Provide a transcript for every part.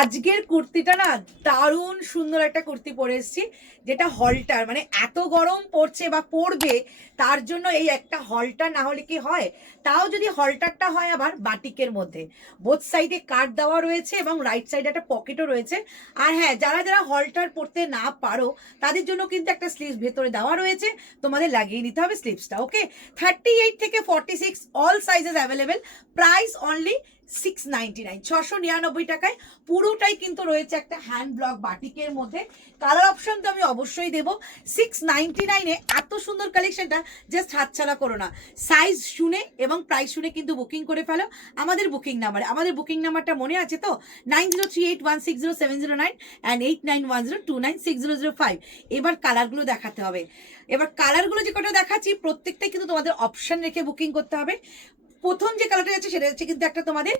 আজকের কুর্তিটা না দারুণ সুন্দর একটা কুর্তি পরে এসেছি, যেটা হলটার, মানে এত গরম পড়ছে বা পড়বে তার জন্য এই একটা হলটার না হলে কি হয়। তাও যদি হলটারটা হয় আবার বাটিকের মধ্যে, বোথ সাইডে কাট দেওয়া রয়েছে এবং রাইট সাইডে একটা পকেটও রয়েছে। আর হ্যাঁ, যারা যারা হলটার পরতে না পারো তাদের জন্য কিন্তু একটা স্লিভস ভেতরে দেওয়া রয়েছে, তোমাদের লাগিয়ে নিতে হবে স্লিভসটা। ওকে, 38 থেকে 46 all sizes available. Price only 699, 699 টাকায় পুরোটাই কিন্তু রয়েছে একটা হ্যান্ড ব্লক বাটিকের মধ্যে। কালার অপশন তো আমি অবশ্যই দেবো। 699-এ এত সুন্দর কালেকশনটা জাস্ট হাতছাড়া করো না। সাইজ শুনে এবং প্রাইস শুনে কিন্তু বুকিং করে ফেলো আমাদের বুকিং নাম্বারে। আমাদের বুকিং নাম্বারটা মনে আছে তো? 9038160709 অ্যান্ড 8910296005। এবার কালারগুলো দেখাতে হবে। এবার কালারগুলো যে কটা দেখাচ্ছি প্রত্যেকটাই কিন্তু তোমাদের অপশন রেখে বুকিং করতে হবে। প্রথম যে কালারটা আছে সেটা হচ্ছে কিন্তু একটা তোমাদের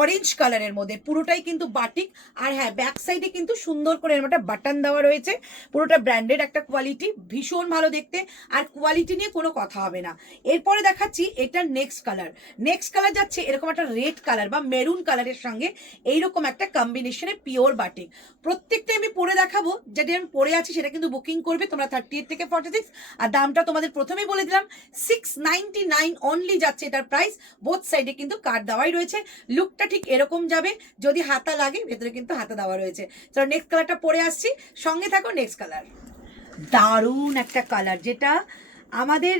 অরেঞ্জ কালারের মধ্যে, পুরোটাই কিন্তু বাটিক। আর হ্যাঁ, ব্যাক সাইডে কিন্তু সুন্দর করে এরকম একটা বাটন দেওয়া রয়েছে। পুরোটা ব্র্যান্ডেড একটা কোয়ালিটি, ভীষণ ভালো দেখতে, আর কোয়ালিটি নিয়ে কোনো কথা হবে না। এরপরে দেখাচ্ছি এটা নেক্সট কালার। নেক্সট কালার যাচ্ছে এরকম একটা রেড কালার বা মেরুন কালারের সঙ্গে এইরকম একটা কম্বিনেশনে পিওর বাটিক। প্রত্যেকটা আমি পরে দেখাবো, যেটা আমি পরে আছি সেটা কিন্তু বুকিং করবে তোমরা 38 থেকে 46। আর দামটা তোমাদের প্রথমেই বলে দিলাম, 699 অনলি যাচ্ছে এটার প্রাইস। বোথ সাইডে কিন্তু কাট দেওয়াই রয়েছে। লুকটা ঠিক এরকম যাবে, যদি হাতা লাগে ভেতরে কিন্তু হাতা দেওয়া রয়েছে। চলো নেক্সট কালারটা পরে আসছি, সঙ্গে থাকো। নেক্সট কালার দারুণ একটা কালার, যেটা আমাদের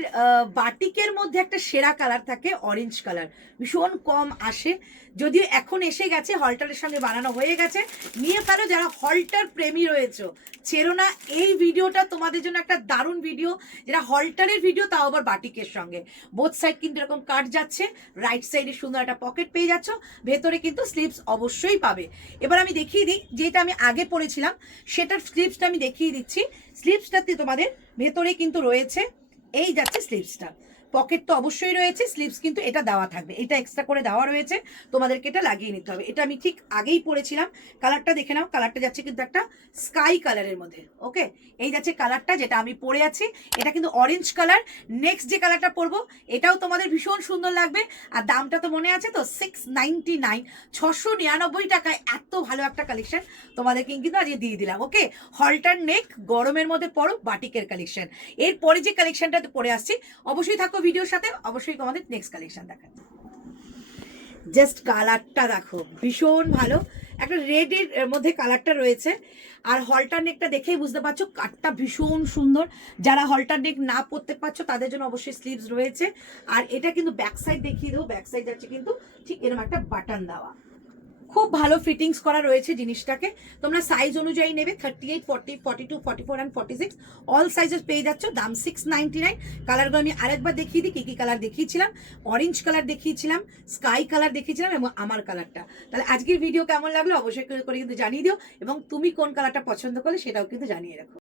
বাটিকের মধ্যে একটা সেরা কালার থাকে, অরেঞ্জ কালার। ভীষণ কম আসে, যদিও এখন এসে গেছে, হলটারের সঙ্গে বানানো হয়ে গেছে। নিয়ে ফেলো যারা হলটার প্রেমী রয়েছে, ছেড়ো না। এই ভিডিওটা তোমাদের জন্য একটা দারুণ ভিডিও, যেটা হলটারের ভিডিও, তাও আবার বাটিকের সঙ্গে। বোথ সাইড কিন্তু এরকম কাট যাচ্ছে, রাইট সাইডে সুন্দর একটা পকেট পেয়ে যাচ্ছ, ভেতরে কিন্তু স্লিভস অবশ্যই পাবে। এবার আমি দেখিয়ে দিই, যেটা আমি আগে পরেছিলাম সেটার স্লিভসটা আমি দেখিয়ে দিচ্ছি। স্লিভসটাতে তোমাদের ভেতরে কিন্তু রয়েছে, এই যাচ্ছে স্লিভসটা, পকেট তো অবশ্যই রয়েছে, স্লিভস কিন্তু এটা দেওয়া থাকবে, এটা এক্সট্রা করে দেওয়া রয়েছে, তোমাদেরকে এটা লাগিয়ে নিতে হবে। এটা আমি ঠিক আগেই পরেছিলাম। কালারটা দেখে নাও, কালারটা যাচ্ছে কিন্তু একটা স্কাই কালারের মধ্যে। ওকে, এই যাচ্ছে কালারটা যেটা আমি পরে আছি, এটা কিন্তু অরেঞ্জ কালার। নেক্সট যে কালারটা পরবো এটাও তোমাদের ভীষণ সুন্দর লাগবে। আর দামটা তো মনে আছে তো, 699, 699 টাকায় এত ভালো একটা কালেকশন তোমাদেরকে কিন্তু আজকে দিয়ে দিলাম। ওকে, হলটার নেক, গরমের মধ্যে পরো, বাটিকের কালেকশন। এরপরে যে কালেকশনটা পরে আসছি, অবশ্যই থাকো ভিডিওর সাথে, অবশ্যই তোমাদের নেক্সট কালেকশন দেখাচ্ছি। জাস্ট কালারটা দেখো, ভীষণ ভালো একটা রেডের মধ্যে কালারটা রয়েছে। আর হলটার নেকটা দেখেই বুঝতে পারছো কাটটা ভীষণ সুন্দর। যারা হলটার নেক না পরতে পারছো তাদের জন্য অবশ্যই স্লিভস রয়েছে। আর এটা কিন্তু ব্যাক সাইড দেখিয়ে দেবো, ব্যাক সাইড যাচ্ছে কিন্তু ঠিক এরকম একটা বাটন দেওয়া, খুব ভালো ফিটিংস করা রয়েছে জিনিসটাকে। তোমরা সাইজ অনুযায়ী নেবে, 38, 40, 42, 44 অ্যান্ড 46 অল সাইজেস পেয়ে যাচ্ছ। দাম 699। কালারগুলো আমি আরেকবার দেখিয়ে দিই, কী কী কালার দেখিয়েছিলাম। অরেঞ্জ কালার দেখিয়েছিলাম, স্কাই কালার দেখিয়েছিলাম এবং আমার কালারটা। তাহলে আজকের ভিডিও কেমন লাগলো অবশ্যই করে কিন্তু জানিয়ে দিও, এবং তুমি কোন কালারটা পছন্দ করলে সেটাও কিন্তু জানিয়ে রাখো।